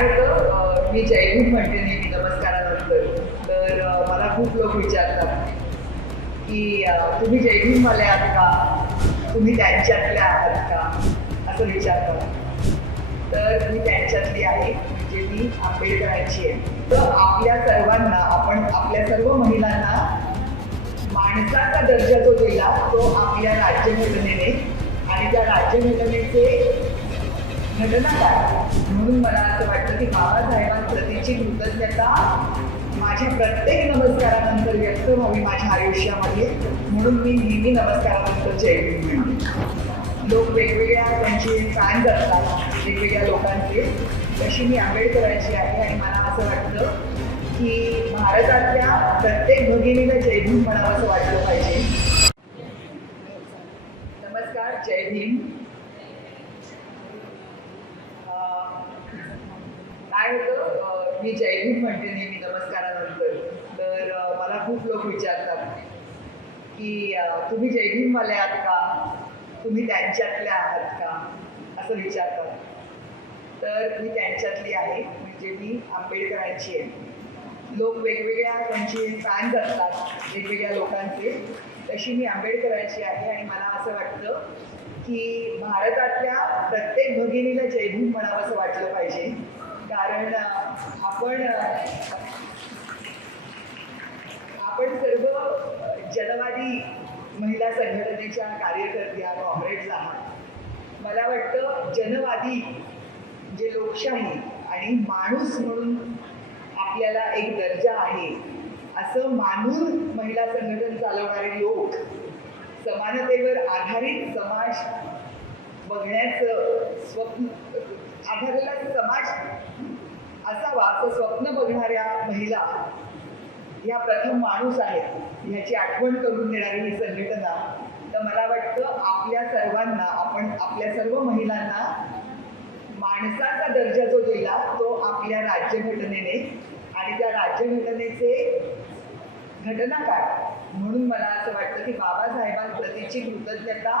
काय होतं मी जयभीम म्हणते नेहमी नमस्कारानंतर. तर मला खूप लोक विचारतात की तुम्ही जयभीमवाले आहात का? तुम्ही त्यांच्यातल्या आहात का? असं विचारतात. तर मी त्यांच्यातली आहे म्हणजे मी आंबेडकरांची आहे. तर आपल्या सर्वांना आपण आपल्या सर्व महिलांना माणसाचा दर्जा जो दिला तो आपल्या राज्यघटनेने आणि त्या राज्यघटनेचे घटनाकार म्हणून मला असं वाटतं की बाबासाहेबांप्रतीची कृतज्ञता माझ्या प्रत्येक नमस्कारानंतर व्यक्त व्हावी माझ्या आयुष्यामध्ये. म्हणून मी नेहमी नमस्कारानंतर जयभीम लोक वेगवेगळ्या त्यांचे फॅन्स असतात वेगवेगळ्या लोकांचे. तशी मी आंबेडकरांची आहे आणि मला असं वाटतं की भारतातल्या प्रत्येक भगिनीला जयभीम म्हणावं असं वाटलं पाहिजे. नमस्कार जय भीम अं, काय होतं अं, मी जय भीम म्हणते नेहमी नमस्कारानंतर. तर मला खूप लोक विचारतात की तुम्ही जय भीमवाले आहात का? तुम्ही त्यांच्यातल्या आहात का? असं विचारतात. तर मी त्यांच्यातली आहे. म्हणजे मी आंबेडकरांची आहे. लोक वेगवेगळ्या त्यांचे फॅन्स असतात वेगवेगळ्या लोकांचे. तशी मी आंबेडकरांची आहे आणि मला असं वाटतं की भारतातल्या प्रत्येक भगिनीला जयभीम म्हणावं असं वाटलं पाहिजे. कारण आपण आपण सर्व जनवादी महिला संघटनेच्या कार्यकर्त्या कॉम्रेड्स आहात मला वाटतं जनवादी जे लोकशाही आणि माणूस म्हणून आपल्याला एक दर्जा आहे असं मानून महिला संघटन चालवणारे लोक समानतेवर आधारित समाज बघण्याचं स्वप्न आधारलेला समाज असावा असं स्वप्न बघणाऱ्या महिला ह्या प्रथम माणूस आहेत ह्याची आठवण करून देणारी ही संघटना तर मला वाटतं आपल्या सर्वांना आपण आपल्या सर्व महिलांना माणसाचा दर्जा जो दिला तो आपल्या राज्यघटनेने आणि त्या राज्यघटनेचे घटनाकार म्हणून मला असं वाटतं की बाबासाहेबांप्रतीची कृतज्ञता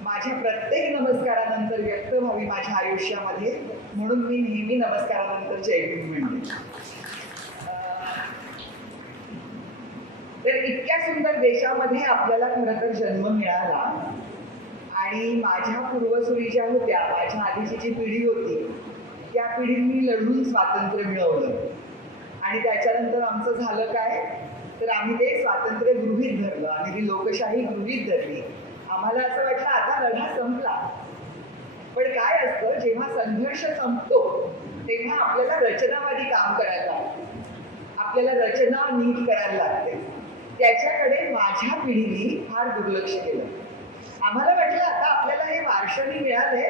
माझ्या प्रत्येक नमस्कारानंतर व्यक्त व्हावी माझ्या आयुष्यामध्ये. म्हणून मी नेहमी नमस्कारानंतर जयभीम म्हणते. तर इतक्या सुंदर देशामध्ये आपल्याला खरं तर जन्म मिळाला. आणि माझ्या पूर्वसुरी ज्या होत्या माझ्या आधीची जी पिढी होती त्या पिढींनी लढून स्वातंत्र्य मिळवलं. आणि त्याच्यानंतर आमचं झालं काय? तर आम्ही ते स्वातंत्र्य गृहीत धरलं. आम्ही ती लोकशाही गृहीत धरली. आम्हाला असं वाटलं आता लढा संपला. पण काय असतं जेव्हा संघर्ष संपतो तेव्हा आपल्याला रचनावादी काम करायला लागतं. आपल्याला रचना नीट करायला लागते. त्याच्याकडे माझ्या पिढीने फार दुर्लक्ष केलं. आम्हाला वाटलं आता आपल्याला हे वारशाने मिळाले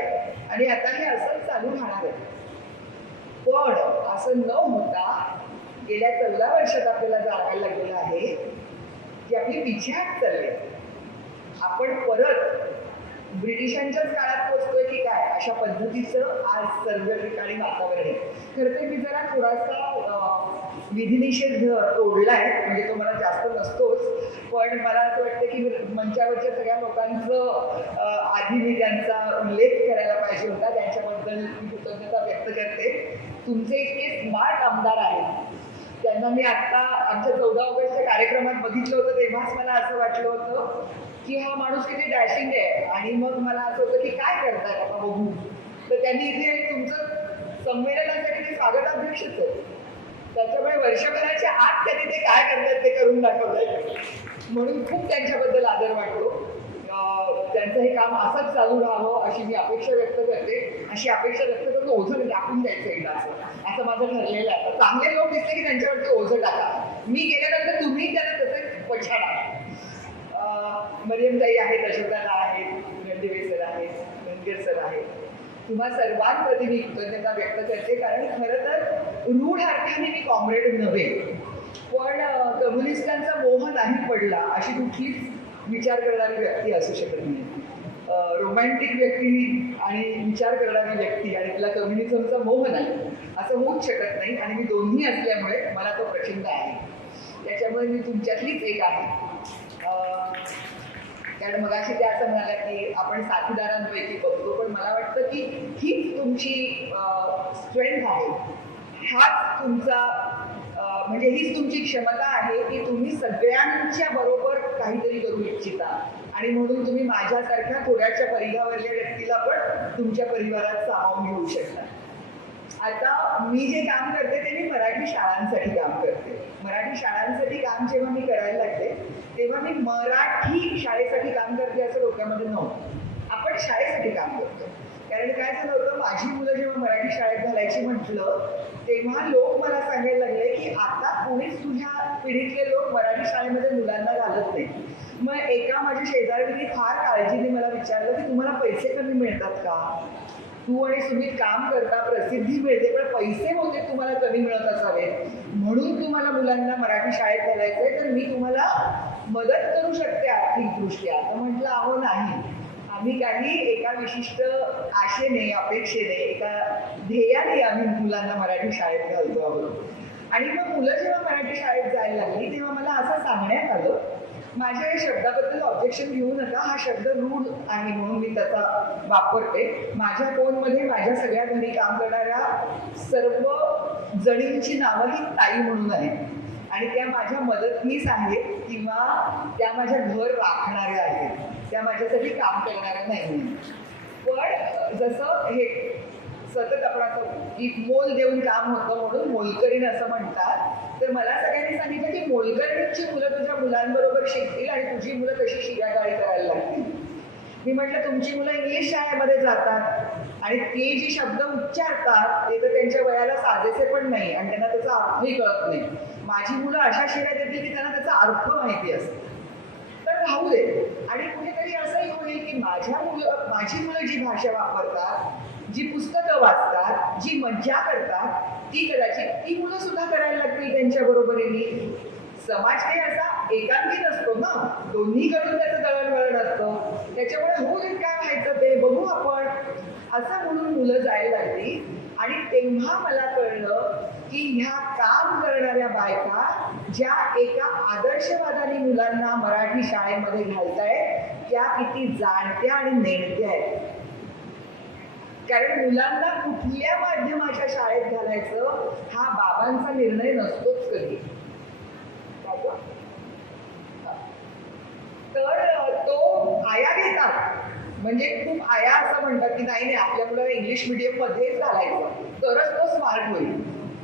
आणि आता हे असंच चालू राहणार आहे. पण असं न होता गेल्या चौदा वर्षात आपल्याला जाणायला लागलेलं आहे की आपली पिछाट चालली आहे. आपण परत ब्रिटिशांच्याच काळात पोचतोय की काय? अशा पद्धतीचं आज सर्व ठिकाणी वातावरण आहे. खरं तर मी जरा थोडासा विधिनिषेध तोडलाय. म्हणजे तो मला जास्त नसतोच. पण मला असं वाटतं की मंचावरच्या सगळ्या लोकांचं आधी मी त्यांचा उल्लेख करायला पाहिजे होता. त्यांच्याबद्दल मी कृतज्ञता व्यक्त करते. तुमचे इतके स्मार्ट आमदार आहेत. त्यांना मी आत्ता आमच्या चौदा ऑगस्टच्या कार्यक्रमात बघितलं होतं तेव्हाच मला असं वाटलं होतं. की हा माणूस किती डॅशिंग आहे. आणि मग मला असं होतं की काय करतात आता बघू. तर त्यांनी इथे तुमचं संमेलनासाठी ते स्वागताध्यक्षच आहे त्याच्यामुळे वर्षभराच्या आत त्यांनी ते काय करतात ते करून दाखवलंय म्हणून खूप त्यांच्याबद्दल आदर वाटतो. त्यांचं हे काम असंच चालू राहावं अशी मी अपेक्षा व्यक्त करते. अशी अपेक्षा व्यक्त करून ओझं टाकून द्यायचं एकदा असं. असं माझं ठरलेलं आहे. चांगले लोक दिसले की त्यांच्यावरती ओझं टाका. मी गेल्यानंतर तुम्ही त्यांना तसं पछाडा. मरियमताई आहेत अशोकदादा आहेत रणदिवे सर आहेत धनगर सर आहेत. तुम्हा सर्वांप्रती मी कृतज्ञता व्यक्त करते कारण खरं तर रूढ अर्थाने मी कॉम्रेड नव्हे. पण कम्युनिस्टांचा मोह नाही पडला अशी कुठलीच विचार करणारी व्यक्ती असू शकत नाही. रोमॅन्टिक व्यक्ती आणि विचार करणारी व्यक्ती आणि तिला कम्युनिझमचा मोह नाही असं होऊच शकत नाही. आणि मी दोन्ही असल्यामुळे मला तो प्रचंड आहे. त्याच्यामुळे मी तुमच्यातलीच एक आहे. कारण मगाशी ते असं म्हणाल्या की आपण साथीदारांपैकी बघतो पण मला वाटतं की हीच तुमची स्ट्रेंथ आहे. हाच तुमचा म्हणजे हीच तुमची क्षमता आहे की तुम्ही सगळ्यांच्या बरोबर काहीतरी करू इच्छिता. आणि म्हणून तुम्ही माझ्यासारख्या थोड्याच्या परिघावरल्या व्यक्तीला पण तुमच्या परिवारात सामावून घेऊ शकता. आता मी जे काम करते ते मी मराठी शाळांसाठी काम करते. मराठी शाळांसाठी काम जेव्हा मी करायला लागले तेव्हा मी मराठी शाळेसाठी काम करते असं डोक्यामध्ये नव्हतं. आपण शाळेसाठी काम करतो. कारण काय झालं होतं माझी मुलं जेव्हा मराठी शाळेत घालायची म्हटलं तेव्हा लोक मला सांगायला लागले की आता कोणीच तुझ्या पिढीतले लोक मराठी शाळेमध्ये मुलांना घालत नाही. मग एका माझ्या शेजारी फार काळजीने मला विचारलं की तुम्हाला पैसे कमी मिळतात का? तू आणि सुमित काम करता प्रसिद्धी मिळते पण पैसे होते तुम्हाला कमी मिळत असावेत म्हणून तुम्हाला मुलांना मराठी शाळेत घालायचंय तर मी तुम्हाला मदत करू शकते आर्थिकदृष्ट्या. तर म्हटलं अहो नाही. आम्ही काही एका विशिष्ट आशेने अपेक्षेने एका ध्येयाने आम्ही मुलांना मराठी शाळेत घालतो आहोत. आणि मग मुलं जेव्हा मराठी शाळेत जायला लागली तेव्हा मला असं सांगण्यात आलं माझ्या या शब्दाबद्दल ऑब्जेक्शन घेऊ नका. हा शब्द रूढ आहे म्हणून मी त्याचा वापरते. माझ्या फोनमध्ये माझ्या सगळ्या घरी काम करणाऱ्या सर्व जणींची नावं ही ताई म्हणून आहेत. आणि त्या माझ्या मदतनीस आहेत किंवा त्या माझ्या घर राखणाऱ्या आहेत. त्या माझ्यासाठी काम करणाऱ्या नाही पण जसं हे सतत आपण असं की मोल देऊन काम होतं म्हणून मोलकरीण असं म्हणतात तर मला सगळ्यांनी सांगितलं की मोलकरीणची मुलं तुझ्या मुलांबरोबर शिकतील आणि तुझी मुलं कशी शिरागाळी करायला लागतील. मी म्हटलं तुमची मुलं इंग्लिश शाळेमध्ये जातात आणि ते जे शब्द उच्चारतात ते तर त्यांच्या वयाला साजेसे पण नाही आणि त्यांना त्याचा अर्थही कळत नाही. माझी मुलं अशा शिव्या देतील की त्यांना त्याचा अर्थ माहिती असतो. तर राहू दे. आणि कुठेतरी असंही होईल की माझ्या मुलं माझी मुलं जी भाषा वापरतात जी पुस्तकं वाचतात जी मज्जा करतात ती कदाचित ती मुलं सुद्धा करायला लागतील त्यांच्या बरोबरीने. समाज काही असा एकांकित असतो ना दोन्हीकडून त्याचं दळणवळण असतं. त्याच्यामुळे होईल काय व्हायचं ते बघू आपण. असं म्हणून मुलं जायला लागली. आणि तेव्हा मला कळलं की ह्या काम करणाऱ्या बायका ज्या एका आदर्शवादाने मुलांना मराठी शाळेमध्ये घालतायत त्या किती जाणत्या आणि नेणत्या आहेत. कारण मुलांना कुठल्या माध्यमाच्या शाळेत घालायचं हा बाबांचा निर्णय नसतोच कधी. तर तो आया घेतात. म्हणजे खूप आया असं म्हणतात की नाही नाही आपल्या मुलाला इंग्लिश मिडियम मध्येच घालायचं. तरच तो स्मार्ट होईल.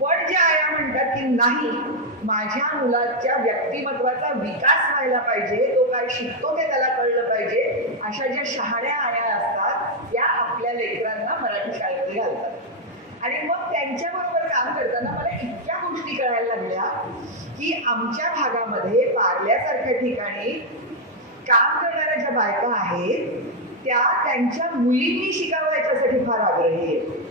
पण जे आया म्हणतात की नाही माझ्या मुलाच्या व्यक्तिमत्वाचा विकास व्हायला पाहिजे तो काय शिकतो हे त्याला कळलं पाहिजे अशा ज्या शहाण्या आया असतात त्या आपल्या लेकरांना मराठी शाळेमध्ये घालतात. आणि मग त्यांच्याबरोबर काम करताना मला इतक्या गोष्टी कळायला लागल्या की आमच्या भागामध्ये पार्ल्यासारख्या ठिकाणी काम करणाऱ्या ज्या बायका आहेत त्या त्यांच्या मुलींनी शिकावं याच्यासाठी फार आग्रही आहेत.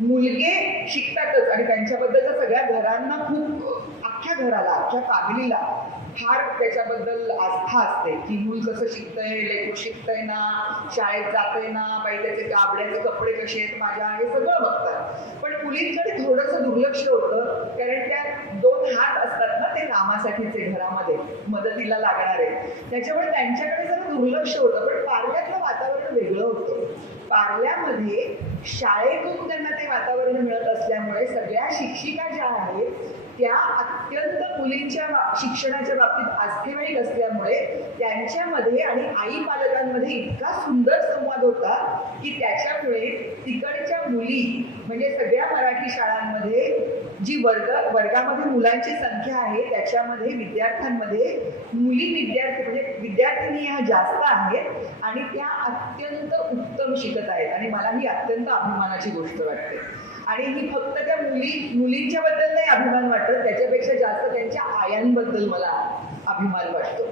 मुलगे शिकतातच आणि त्यांच्याबद्दलच्या सगळ्या घरांना खूप अख्ख्या घराला अख्ख्या फॅमिलीला फार त्याच्याबद्दल आस्था असते की मूल कसं शिकतंय लेकरू शिकतंय ना शाळेत जातंय ना बाई त्याचे गाबड्याचे कपडे कसे आहेत माझ्या हे सगळं बघतात. पण मुलींकडे थोडंसं दुर्लक्ष होतं कारण त्या दोन हात असतात ना ते कामासाठीचे घरामध्ये मदतीला लागणारे. त्याच्यामुळे त्यांच्याकडे जरा दुर्लक्ष होतं पण पार्ल्यातलं वातावरण वेगळं होतं. पार्ल्यामध्ये शाळेतून त्यांना ते वातावरण मिळत असल्यामुळे सगळ्या शिक्षिका ज्या आहेत त्या मुलींच्या शिक्षणाच्या बाबतीत आस्थेवाईक असल्यामुळे त्यांच्यामध्ये आणि आई पालकांमध्ये इतका सुंदर संवाद होता की त्याच्यामुळे तिकडच्या मुली म्हणजे सगळ्या मराठी शाळांमध्ये जी वर्ग वर्गामध्ये मुलांची संख्या आहे त्याच्यामध्ये विद्यार्थ्यांमध्ये मुली विद्यार्थी म्हणजे विद्यार्थिनी ह्या जास्त आहेत आणि त्या अत्यंत उत्तम शिकत आहेत. आणि मला ही अत्यंत अभिमानाची गोष्ट वाटते. आणि ही फक्त त्या मुली मुलींच्या बद्दल नाही अभिमान वाटत त्याच्यापेक्षा जास्त त्यांच्या आयांबद्दल मला अभिमान वाटतो.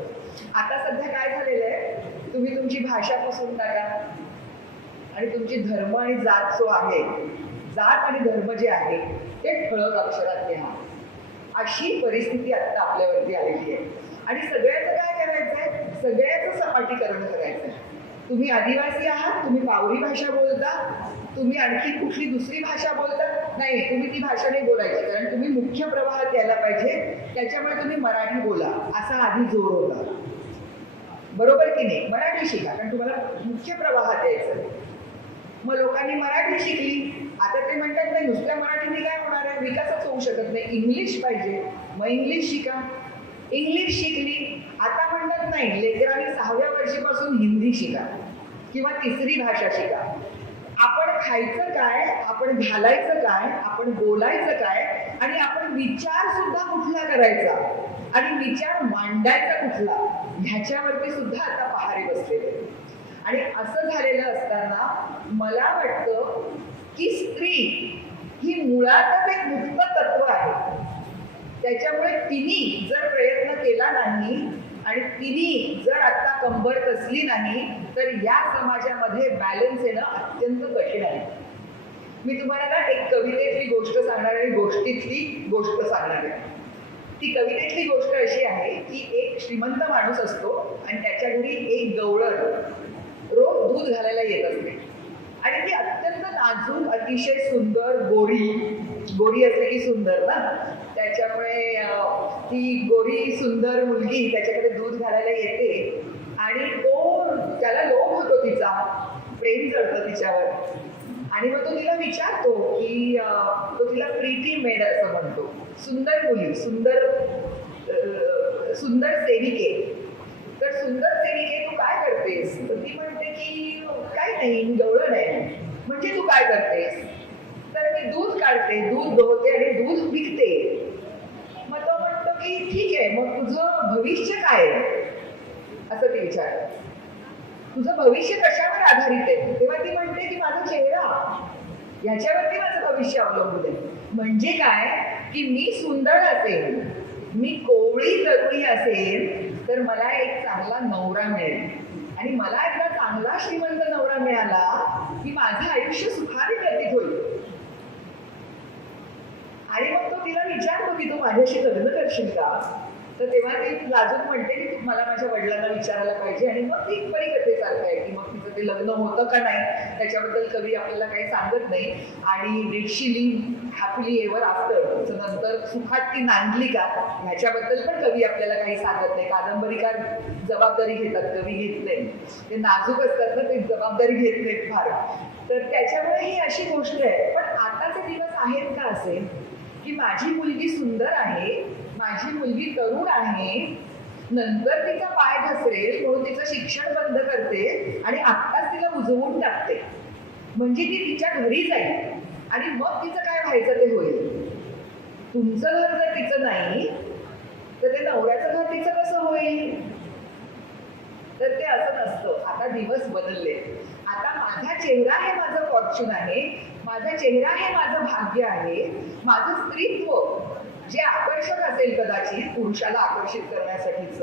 आता सध्या काय झालेलं आहे? तुम्ही तुमची भाषा पुसून टाका आणि तुमची धर्म आणि जात जो आहे जात आणि धर्म जे आहे ते ठळक अक्षरात लिहा. अशी परिस्थिती आता आपल्यावरती आलेली आहे. आणि सगळ्याचं काय करायचं आहे सगळ्याचं सपाटीकरण करायचं आहे तुम्ही आदिवासी आहात तुम्ही पावरी भाषा बोलता तुम्ही आणखी कुठली दुसरी भाषा बोलता? नाही तुम्ही ती भाषा नाही बोलायची. कारण तुम्ही मुख्य प्रवाहात यायला पाहिजे. त्याच्यामुळे तुम्ही मराठी बोला. असा आधी जोर होता. बरोबर की नाही? मराठी शिका कारण तुम्हाला मुख्य प्रवाहात यायचं आहे. मग लोकांनी मराठी शिकली. आता ते म्हणतात नाही नुसत्या मराठीने काय होणार आहे? विकासच होऊ शकत नाही. इंग्लिश पाहिजे. मग इंग्लिश शिका. इंग्लिश शिकली. आता म्हणतात नाही लेकरांनी सहाव्या वर्षीपासून हिंदी शिका किंवा तिसरी भाषा शिका. खायचं काय आपण घालायचं काय आपण बोलायचं काय आणि आपण विचार सुद्धा कुठला करायचा? आणि विचार मांडायचा कुठला? ह्याच्यावरती सुद्धा आता पहारे बसलेले आणि असं झालेलं असताना मला वाटतं की स्त्री ही मुळातच एक मुक्त तत्व आहे. त्याच्यामुळे तिने जर प्रयत्न केला नाही आणि तिने जर आता कंबर कसली नाही तर या समाजामध्ये बॅलन्स येणं अत्यंत कठीण आहे. मी तुम्हाला ना एक कवितेतली गोष्ट सांगणार आणि गोष्टीतली गोष्ट सांगणार आहे. ती कवितेतली गोष्ट अशी आहे की एक श्रीमंत माणूस असतो आणि त्याच्या घरी एक गवळण रोज दूध घालायला येत असते. आणि ती अत्यंत नाजूक अतिशय सुंदर गोरी गोरी असलेली सुंदर ना? त्याच्यामुळे ती गोरी सुंदर मुलगी त्याच्याकडे दूध घालायला येते आणि तो त्याला लोभ होतो तिचा प्रेम जळतं तिच्यावर. आणि मग तो तिला विचारतो की तो तिला प्रीती मेड असं म्हणतो. सुंदर मुली सुंदर सुंदर सेविके. तर सुंदर सेविके तू काय करतेस? तर ती म्हणते की काय नाही मी गवळण आहे म्हणजे तू काय करतेस? तर मी दूध काढते दूध दोहते आणि दूध विकते. मग तो म्हणतो की ठीक आहे मग तुझं भविष्य काय आहे? असं ते विचार तुझं भविष्य कशावर आधारित आहे? तेव्हा ती म्हणते की माझा चेहरा. याच्यावरती माझं भविष्य अवलंबून आहे. म्हणजे काय? की मी सुंदर असेल मी कोवळी तरुणी असेल तर मला एक चांगला नवरा मिळेल. आणि मला एकदा चांगला श्रीमंत नवरा मिळाला की माझं आयुष्य सुखाने व्यतीत होईल. आणि मग तो तिला विचारतो की तू माझ्याशी लग्न करशील का? तर तेव्हा ते लाजून म्हणते की मला माझ्या वडिलांना विचारायला पाहिजे. आणि मग ती परिकथेसारखं आहे की मग तिचं ते लग्न होतं का नाही त्याच्याबद्दल कवी आपल्याला काही सांगत नाही. आणि रेडशिली हॅपली एव्हर आफ्टर नंतर सुखात ती नांदली का ह्याच्याबद्दल पण कवी आपल्याला काही सांगत नाही. कादंबरीकार जबाबदारी घेतात कवी घेत नाही ते नाजूक असतात ना ते जबाबदारी घेत नाहीत फार. तर त्याच्यामुळे ही अशी गोष्ट आहे. पण आताचे दिवस आहेत का असे की माझी मुलगी सुंदर आहे माझी मुलगी तरुण आहे नंतर तिचा पाय घसरेल म्हणून तिचं शिक्षण बंद करते आणि आत्ताच तिला उजवून टाकते. म्हणजे ती तिच्या घरी जाईल. आणि मग तिचं काय व्हायचं ते होईल. तुमचं घर जर तिचं नाही तर ते नवऱ्याचं घर तिचं कसं होईल? तर ते असं नसतं. आता दिवस बदलले. आता माझा चेहरा हे माझं फॉर्च्यून आहे. माझा चेहरा हे माझं भाग्य आहे. माझं स्त्रीत्व जे आकर्षक असेल कदाचित पुरुषाला आकर्षित करण्यासाठीच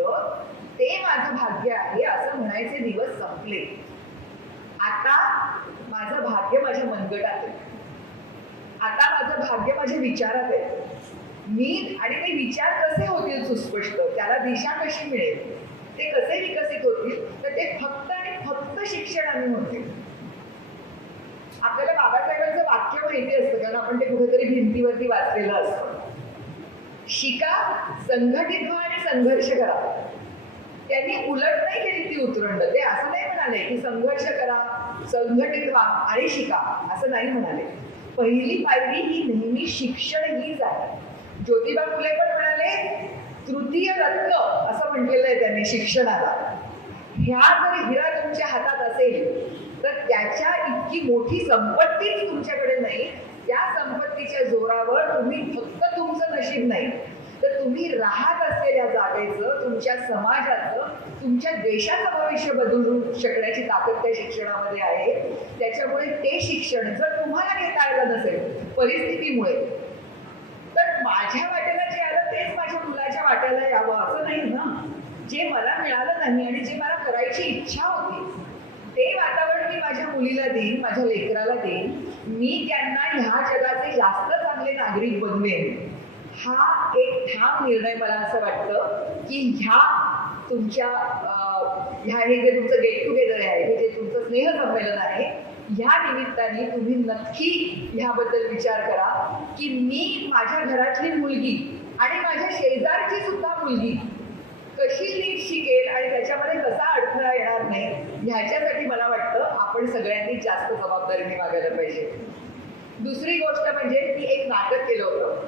ते माझं भाग्य आहे असं म्हणायचे दिवस संपले. आता माझं भाग्य माझ्या मनगटात आहे. आता माझं भाग्य माझ्या विचारात आहे. मी आणि ते विचार कसे होतील सुस्पष्ट? त्याला दिशा कशी मिळेल? ते कसे विकसित होतील? तर ते फक्त आणि फक्त शिक्षणाने होतील आपल्याला बाबासाहेबांचं वाक्य माहिती असतं कारण आपण ते कुठेतरी भिंतीवरती वाचलेलं असतं. शिका संघटित व्हा आणि संघर्ष करा. त्यांनी उलट नाही केली ती उतरंड. ते असं नाही म्हणाले की संघर्ष करा संघटित व्हा आणि शिका असं नाही म्हणाले. पहिली पायरी ही नेहमी शिक्षण हीच आहे ज्योतिबा फुले पण म्हणाले तृतीय रत्न असं म्हटलेलं आहे त्यांनी शिक्षणाला. ह्या जर हिरा तुमच्या हातात असेल तर त्याच्या इतकी मोठी संपत्तीच तुमच्याकडे नाही त्या संपत्तीच्या जोरावर तुम्ही फक्त तुमचं नशीब नाही. तर तुम्ही राहत असलेल्या जागेचं तुमच्या समाजाचं तुमच्या देशाचं भविष्य बदलू शकण्याची ताकद त्या शिक्षणामध्ये आहे. त्याच्यामुळे ते शिक्षण जर तुम्हाला घेता आलं नसेल परिस्थितीमुळे तर माझ्या वाट्याला जे आलं तेच माझ्या मुलाच्या वाट्याला यावं असं नाही ना. जे मला मिळालं नाही आणि जे मला करायची इच्छा होती माझ्या मुलीला देईन माझ्या लेकराला देईन मी त्यांना ह्या जगाचे जास्त चांगले नागरिक बनवेन. हा एक ठाम निर्णय मला असं वाटतं की ह्या तुमच्या ह्या हे जे तुमचं गेट टुगेदर आहे हे जे तुमचं स्नेहसंमेलन आहे ह्या निमित्ताने तुम्ही नक्की ह्याबद्दल विचार करा की मी माझ्या घरातली मुलगी आणि माझ्या शेजारची सुद्धा मुलगी कशी नीट शिकेल आणि त्याच्यामध्ये कसा अडथळा येणार नाही ह्याच्यासाठी मला वाटतं आपण सगळ्यांनी जास्त जबाबदारीने वागायला पाहिजे. दुसरी गोष्ट म्हणजे मी एक नाटक केलं होतं.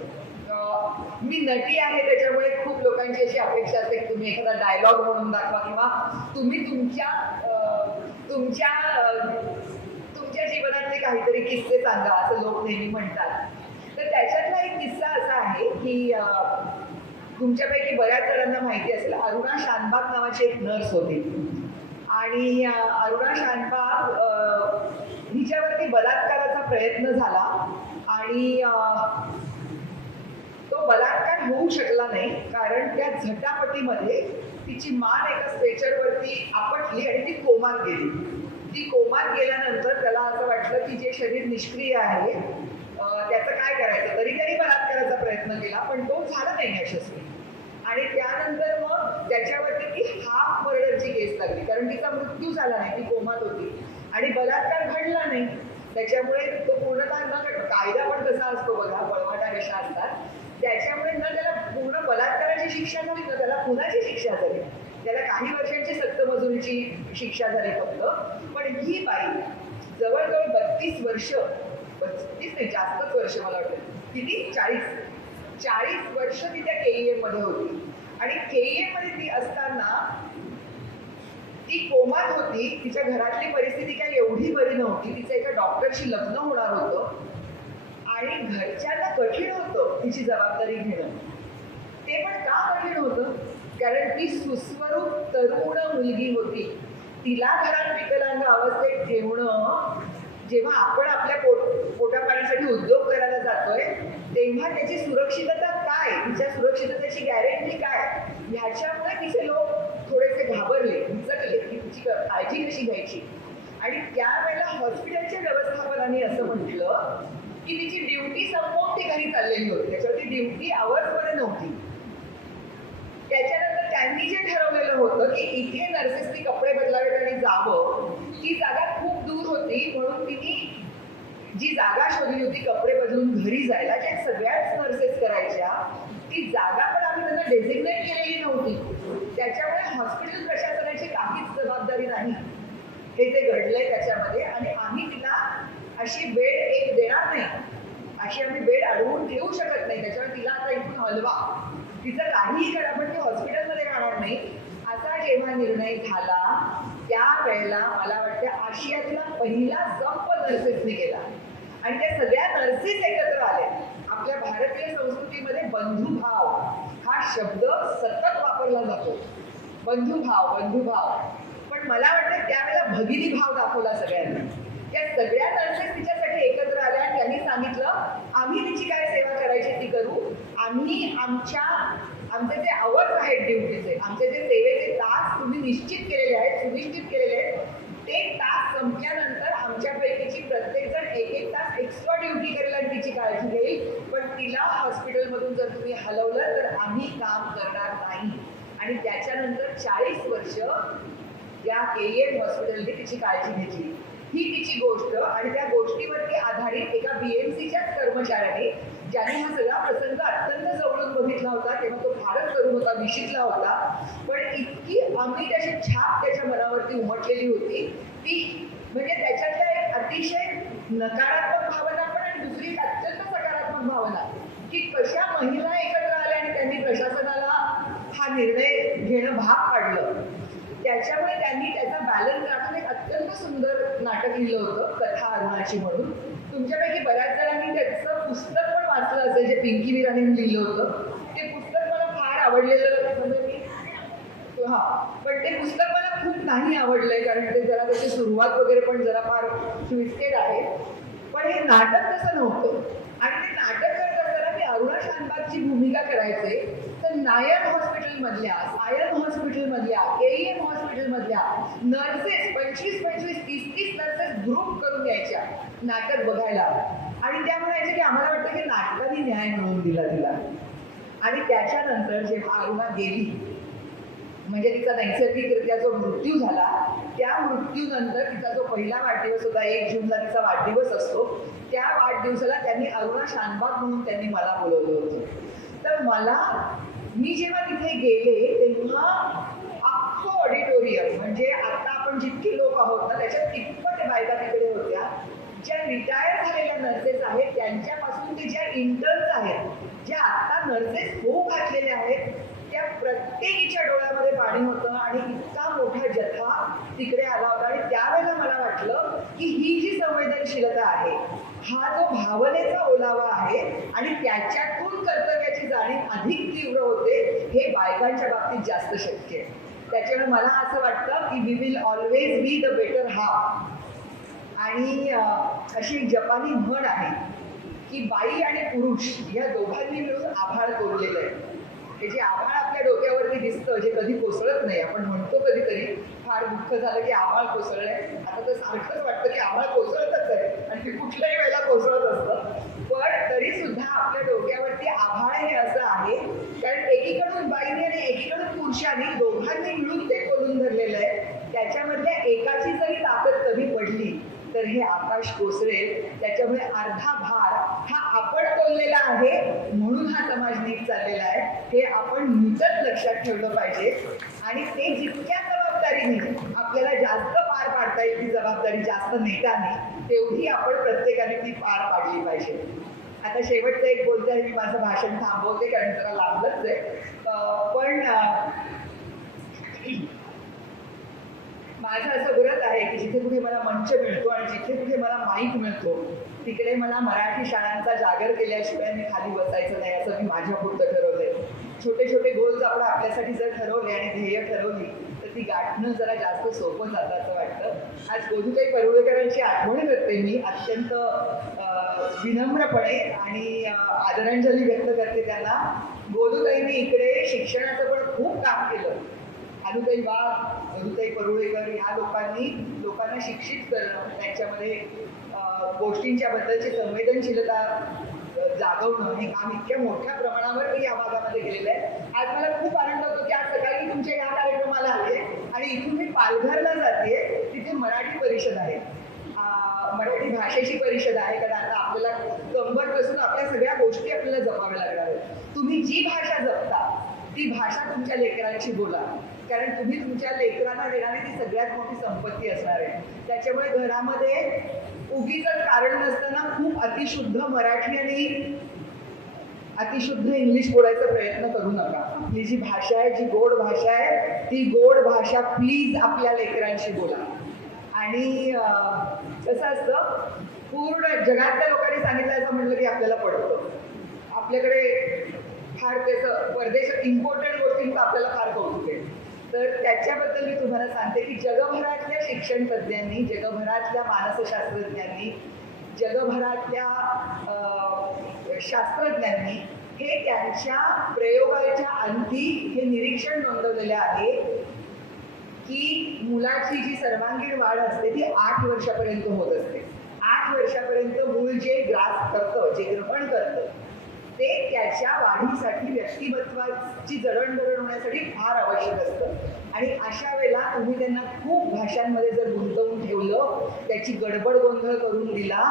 मी नटी आहे त्याच्यामुळे खूप लोकांची अशी अपेक्षा असते की तुम्ही एखादा डायलॉग म्हणून दाखवा किंवा तुम्ही तुमच्या तुमच्या तुमच्या जीवनातले काहीतरी किस्से सांगा असं लोक नेहमी म्हणतात. तर त्याच्यातला एक किस्सा असा आहे की तुमच्यापैकी बऱ्याच जणांना माहिती असेल अरुणा शानबाग नावाची एक नर्स होती. आणि अरुणा शानबाग हिच्यावरती बलात्काराचा प्रयत्न झाला. आणि तो बलात्कार होऊ शकला नाही कारण त्या झटापटीमध्ये तिची मान एका स्ट्रेचरवरती आपटली आणि ती कोमात गेली. ती कोमात गेल्यानंतर त्याला असं वाटलं की जे शरीर निष्क्रिय आहे त्याचं काय करायचं? तरी त्यांनी बलात्काराचा प्रयत्न केला पण तो झाला नाही यशस्वी. आणि त्यानंतर मग त्याच्यावरती ती हाफ मर्डरची केस लागली. कारण तिचा मृत्यू झाला नाही ती कोमात होती. आणि बलात्कार घडला नाही. त्याच्यामुळे तो पूर्णतः न घड- कायदा पण कसा असतो बघा बळवाटा कशा असतात. त्याच्यामुळे न त्याला पूर्ण बलात्काराची शिक्षा झाली ना त्याला खुनाची शिक्षा झाली. त्याला काही वर्षांची सक्तमजुरीची शिक्षा झाली फक्त. पण ही बाई जवळजवळ बत्तीस वर्ष बत्तीस नाही जास्तच वर्ष मला वाटतं. किती? चाळीस. चाळीस वर्ष ती त्या केईए मध्ये होती. आणि केईए मध्ये ती असताना ती कोमात होती. तिच्या घरातली परिस्थिती काय एवढी बरी नव्हती. तिचं एका डॉक्टरशी लग्न होणार होतं. आणि घरच्यांना कठीण होतं तिची जबाबदारी घेणं. ते पण का कठीण होतं? कारण ती सुस्वरूप तरुण मुलगी होती. तिला घरात विकलांग अवस्थेत ठेवणं जेव्हा आपण आपल्या पोट पोटापाण्यासाठी उद्योग करायला जातोय तेव्हा त्याची सुरक्षितता काय? तिच्या सुरक्षिततेची गॅरंटी काय? ह्याच्यामुळे तिचे लोक थोडेसे घाबरले विचकले की तिची काळजी कशी घ्यायची? आणि त्यावेळेला हॉस्पिटलच्या व्यवस्थापनाने असं म्हटलं की तिची ड्युटी संपवून ती घरी चाललेली होती. त्याच्यावरती ड्युटी आवर्समध्ये नव्हती. त्याच्यानंतर त्यांनी जे ठरवलेलं होतं की इथे नर्सेसनी कपडे बदलावेत आणि जावं ती जागा खूप होती म्हणून तिने जी जागा शोधली होती कपडे बदलून घरी जायला ज्या सगळ्याच नर्सेस करायच्या ती जागा पण आम्ही त्यांना डेझिग्नेट केलेली नव्हती. त्याच्यामुळे हॉस्पिटल प्रशासनाची काहीच जबाबदारी नाही. हे जे घडलंय त्याच्यामध्ये आणि आम्ही तिला अशी बेड एक देणार नाही. अशी आम्ही बेड अडवून ठेवू शकत नाही. त्याच्यामुळे तिला आता इथून हलवा. तिचं काहीही करा पण ती हॉस्पिटलमध्ये राहणार नाही. असा जेव्हा निर्णय झाला त्यावेळेला मला वाटतं आशियातला पहिला जंप नर्सेसने केला. आणि त्या सगळ्या नर्सेस एकत्र आल्या आपल्या भारतीय संस्कृतीमध्ये बंधुभाव हा शब्द सतत वापरला जातो. बंधुभाव बंधुभाव पण मला वाटतं त्यावेळेला भगिनी भाव दाखवला सगळ्यांना. त्या सगळ्या नर्सेस तिच्यासाठी एकत्र आल्या आणि त्यांनी सांगितलं आम्ही तिची काय सेवा करायची ती करू? आम्ही आमच्या आमचे जे आवर्स आहेत ड्युटीचे आमचे जे सेवेचे तास तुम्ही निश्चित केलेले आहेत सुनिश्चित केलेले आहेत ते तास संपल्यानंतर आमच्यापैकीची प्रत्येकजण एक एक तास एक्स्ट्रा ड्युटी करेल आणि तिची काळजी घेईल. पण तिला हॉस्पिटलमधून जर तुम्ही हलवलं तर आम्ही काम करणार नाही. आणि त्याच्यानंतर चाळीस वर्ष या के एम हॉस्पिटलने तिची काळजी घेतली. ही तिची गोष्ट आणि त्या गोष्टीवरती आधारित एका बीएमसीच्याच कर्मचाऱ्याने ज्याने हा सगळा प्रसंग अत्यंत जवळून बघितला होता तेव्हा तो फारच करून होता विशितला होता. पण इतकी आम्ही त्याची छाप त्याच्या मनावरती उमटलेली होती ती म्हणजे त्याच्यातल्या एक अतिशय नकारात्मक भावना पण आणि दुसरी अत्यंत सकारात्मक भावना की कशा महिला एकत्र आल्या आणि त्यांनी प्रशासनाला हा निर्णय घेणं भाग पाडलं. त्याच्यामुळे त्यांनी त्याचा बॅलन्स राखून एक अत्यंत सुंदर नाटक लिहिलं होतं कथा अरुणाची म्हणून. तुमच्यापैकी बऱ्याच जणांनी त्याचं पुस्तक पण वाचलं असेल जे पिंकी विराणीने लिहिलं होतं. ते पुस्तक मला फार आवडलेलं म्हणजे मी हा पण ते पुस्तक मला खूप नाही आवडलंय कारण ते जरा त्याची सुरुवात वगैरे पण जरा फार ट्विस्टेड आहे. पण हे नाटक तसं नव्हतं आणि ते नाटक करत असताना मी भूमिका करायचे तर नायर हॉस्पिटलमधल्या सायन हॉस्पिटलमधल्या केईएम हॉस्पिटलमधल्या नर्सेस पंचवीस पंचवीस तीस तीस नर्सेस ग्रुप करून द्यायच्या नाटक बघायला. आणि त्या म्हणायच्या की आम्हाला वाटतं की नाटकाने न्याय मिळवून दिला तिला. आणि त्याच्यानंतर जेव्हा अरुणा गेली म्हणजे तिचा नैसर्गिकरित्या जो मृत्यू झाला त्या मृत्यूनंतर तिचा जो पहिला वाढदिवस होता एक जूनला तिचा वाढदिवस असतो त्या वाढदिवसाला त्यांनी अरुणा शानबाग म्हणून त्यांनी मला बोलवलं होतं. तर मला मी जेव्हा तिथे गेले तेव्हा अख्खं ऑडिटोरियम म्हणजे आता आपण जितके लोक आहोत ना त्याच्यात तिप्पट बायका तिकडे होत्या ज्या रिटायर झालेल्या नर्सेस आहेत त्यांच्यापासून ते ज्या इंटर्न्स आहेत ज्या आता नर्सेस होऊ घातले प्रत्येकीच्या डोळ्यामध्ये पाणी होतं आणि इतका मोठा जथा तिकडे आला होता. आणि त्यावेळेला मला वाटलं की ही जी संवेदनशीलता आहे हा जो भावनेचा ओलावा आहे आणि त्याच्यातून कर्तव्याची जाणीव अधिक तीव्र होते हे बायकांच्या बाबतीत जास्त शक्य आहे. त्याच्यामुळे मला असं वाटतं की we will always be the better half आणि अशी जपानी म्हण आहे की बाई आणि पुरुष या दोघांनी मिळून आभाळ कोरलेलं आहे. हे जे आभाळ आपल्या डोक्यावरती दिसतं जे कधी कोसळत नाही आपण म्हणतो कधीतरी फार दुःख झालं की आभाळ कोसळलंय. आता तर सारखंच वाटतं की आभाळ कोसळतच आहे आणि ते कुठल्याही वेळेला कोसळत असतं. पण तरी सुद्धा आपल्या डोक्यावरती आभाळ हे असं आहे कारण एकीकडून बाईने आणि एकीकडून पुरुषांनी दोघांनी मिळून ते कोलून धरलेलं आहे. त्याच्यामधल्या एकाची जरी ताकद तर हे आकाश कोसळेल त्याच्यामुळे अर्धा भार हा आपण तोललेला आहे म्हणून हा समाज नीट चाललेला आहे. हे आपण नीटच लक्षात ठेवलं पाहिजे. आणि ते जितक्या जबाबदारीने आपल्याला जास्त पार पाडता येईल ती जबाबदारी जास्त नेताने तेवढी आपण प्रत्येकाने ती पार पाडली पाहिजे. आता शेवटचं एक बोलते आहे मी माझं भाषण थांबवते कारण जरा लांबलंच आहे. पण माझं असं व्रत आहे की जिथे कुठे मला मंच मिळतो आणि जिथे कुठे मला माईक मिळतो तिकडे मला मराठी शाळांचा जागर केल्याशिवाय मी खाली बसायचं नाही असं मी माझ्या पुढचं ठरवलंय. छोटे छोटे गोल्स आपण आपल्यासाठी जर ठरवले आणि ध्येय ठरवली तर ती गाठणं जरा जास्त सोपं जातं असं वाटतं. आज गोधुताई परुळेकरांची आठवण करते मी. अत्यंत विनम्रपणे आणि आदरांजली व्यक्त करते त्यांना. गोधुताईंनी इकडे शिक्षणाचं पण खूप काम केलं. अनुताई वाघ अनुताई परुळेकर ह्या लोकांनी लोकांना शिक्षित करणं त्यांच्यामध्ये गोष्टींच्या बद्दलची संवेदनशीलता जागवणं हे काम इतक्या मोठ्या प्रमाणावर मी या भागामध्ये केलेलं आहे. आज मला खूप आनंद होतो की आज सकाळी तुमच्या या कार्यक्रमाला आले आणि इथून मी पालघरला जाते तिथे मराठी परिषद आहे. मराठी भाषेची परिषद आहे कारण आता आपल्याला कंबर बसून आपल्या सगळ्या गोष्टी आपल्याला जपाव्या लागणार आहेत. तुम्ही जी भाषा जपता ती भाषा तुमच्या लेकरांची बोला. कारण तुम्ही तुमच्या लेकरांना देणारी ती सगळ्यात मोठी संपत्ती असणार आहे. त्याच्यामुळे घरामध्ये उगीच कारण नसताना खूप अतिशुद्ध मराठी आणि अतिशुद्ध इंग्लिश बोलायचा प्रयत्न करू नका. आपली जी भाषा आहे जी गोड भाषा आहे ती गोड भाषा प्लीज आपल्या लेकरांशी बोला. आणि कसं असतं पूर्ण जगातल्या लोकांनी सांगितलं असं म्हटलं की आपल्याला पडतं. आपल्याकडे फार त्याचं परदेशात इम्पॉर्टंट गोष्टींचं आपल्याला फार कौतुक आहे. तर त्याच्याबद्दल मी तुम्हाला सांगते की जगभरातल्या शिक्षण तज्ज्ञांनी जगभरातल्या मानसशास्त्रज्ञांनी जगभरातल्या शास्त्रज्ञांनी हे त्यांच्या प्रयोगाच्या अंती हे निरीक्षण नोंदवलेलं आहे की मुलाची जी सर्वांगीण वाढ असते ती आठ वर्षापर्यंत होत असते. आठ वर्षापर्यंत मूल जे ग्रास करतं जे ग्रहण करतं ते त्याच्या वाढीसाठी व्यक्तिमत्वाची जडणघडण होण्यासाठी फार आवश्यक असतं. आणि अशा वेळेला तुम्ही त्यांना खूप भाषांमध्ये जर गुंतवून ठेवलं त्याची गडबड गोंधळ करून दिला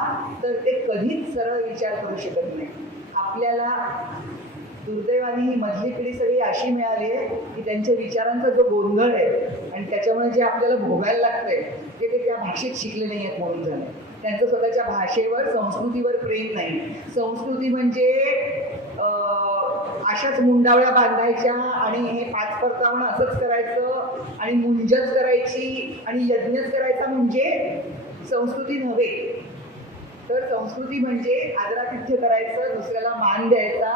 तर ते कधीच सरळ विचार करू शकत नाही. आपल्याला दुर्दैवाने ही मधली पिढी सगळी अशी मिळाली आहे की त्यांच्या विचारांचा जो गोंधळ आहे आणि त्याच्यामुळे जे आपल्याला भोगायला लागतंय ते ते त्या भाषेत शिकले नाही आहेत म्हणून झालं. त्यांचं स्वतःच्या भाषेवर संस्कृतीवर प्रेम नाही. संस्कृती म्हणजे अशाच मुंडावळ्या बांधायच्या आणि हे पाच परतावणं असंच करायचं आणि मुंजच करायची आणि यज्ञच करायचा म्हणजे संस्कृती नव्हे. तर संस्कृती म्हणजे आदरातिथ्य करायचं दुसऱ्याला मान द्यायचा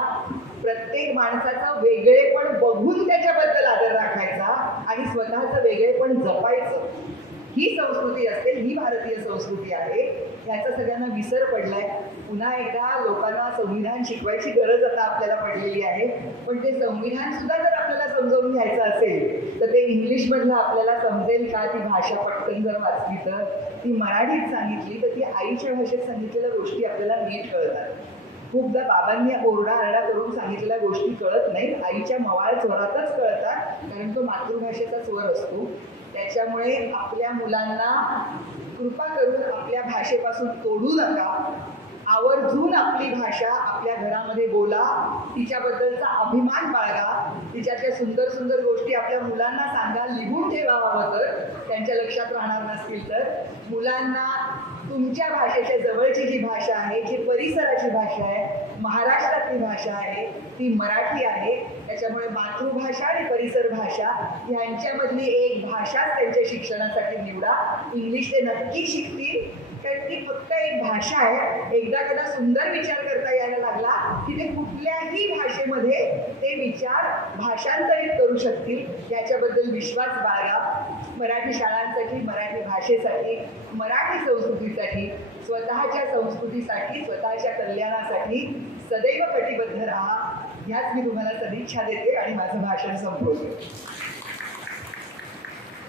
प्रत्येक माणसाचा वेगळेपण बघून त्याच्याबद्दल आदर राखायचा आणि स्वतःचं वेगळेपण जपायचं. ही संस्कृती असते ही भारतीय संस्कृती आहे. याचा सगळ्यांना विसर पडलाय. पुन्हा एकदा लोकांना संविधान शिकवायची गरज आता आपल्याला पडलेली आहे. पण ते संविधान सुद्धा जर आपल्याला समजावून घ्यायचं असेल तर ते इंग्लिशमधलं आपल्याला समजेल का? ती भाषा पटकन जर वाचली तर ती मराठीत सांगितली तर ती आईच्या भाषेत सांगितलेल्या गोष्टी आपल्याला नीट कळतात. खूपदा बाबांनी ओरडा आरडा करून सांगितलेल्या गोष्टी कळत नाहीत. आईच्या मवाळ स्वरातच कळतात कारण तो मातृभाषेचा स्वर असतो. त्याच्यामुळे आपल्या मुलांना कृपा करून आपल्या भाषेपासून तोडू नका. आवर्जून आपली भाषा आपल्या घरामध्ये बोला. तिच्याबद्दलचा अभिमान बाळगा. तिच्यातल्या सुंदर सुंदर गोष्टी आपल्या मुलांना सांगा लिहून ठेवा हवं तर. त्यांच्या लक्षात राहणार नसतील तर. मुलांना तुमच्या भाषेच्या जवळची जी भाषा आहे जी परिसराची भाषा आहे महाराष्ट्रातली भाषा आहे ती मराठी आहे. त्याच्यामुळे मातृभाषा आणि परिसर भाषा ह्यांच्यामधली एक भाषाच त्यांच्या शिक्षणासाठी निवडा. इंग्लिश ते नक्की शिकतील. कारण ती फक्त एक भाषा आहे. एकदा त्यांना सुंदर विचार करता यायला लागला की ते कुठल्याही भाषेमध्ये ते विचार भाषांतरित करू शकतील. याच्याबद्दल विश्वास बाळगा. मराठी शाळांसाठी मराठी भाषेसाठी मराठी संस्कृतीसाठी स्वतःच्या संस्कृतीसाठी स्वतःच्या कल्याणासाठी सदैव कटिबद्ध राहा. याच मी तुम्हाला सदिच्छा देते आणि माझं भाषण संपवते.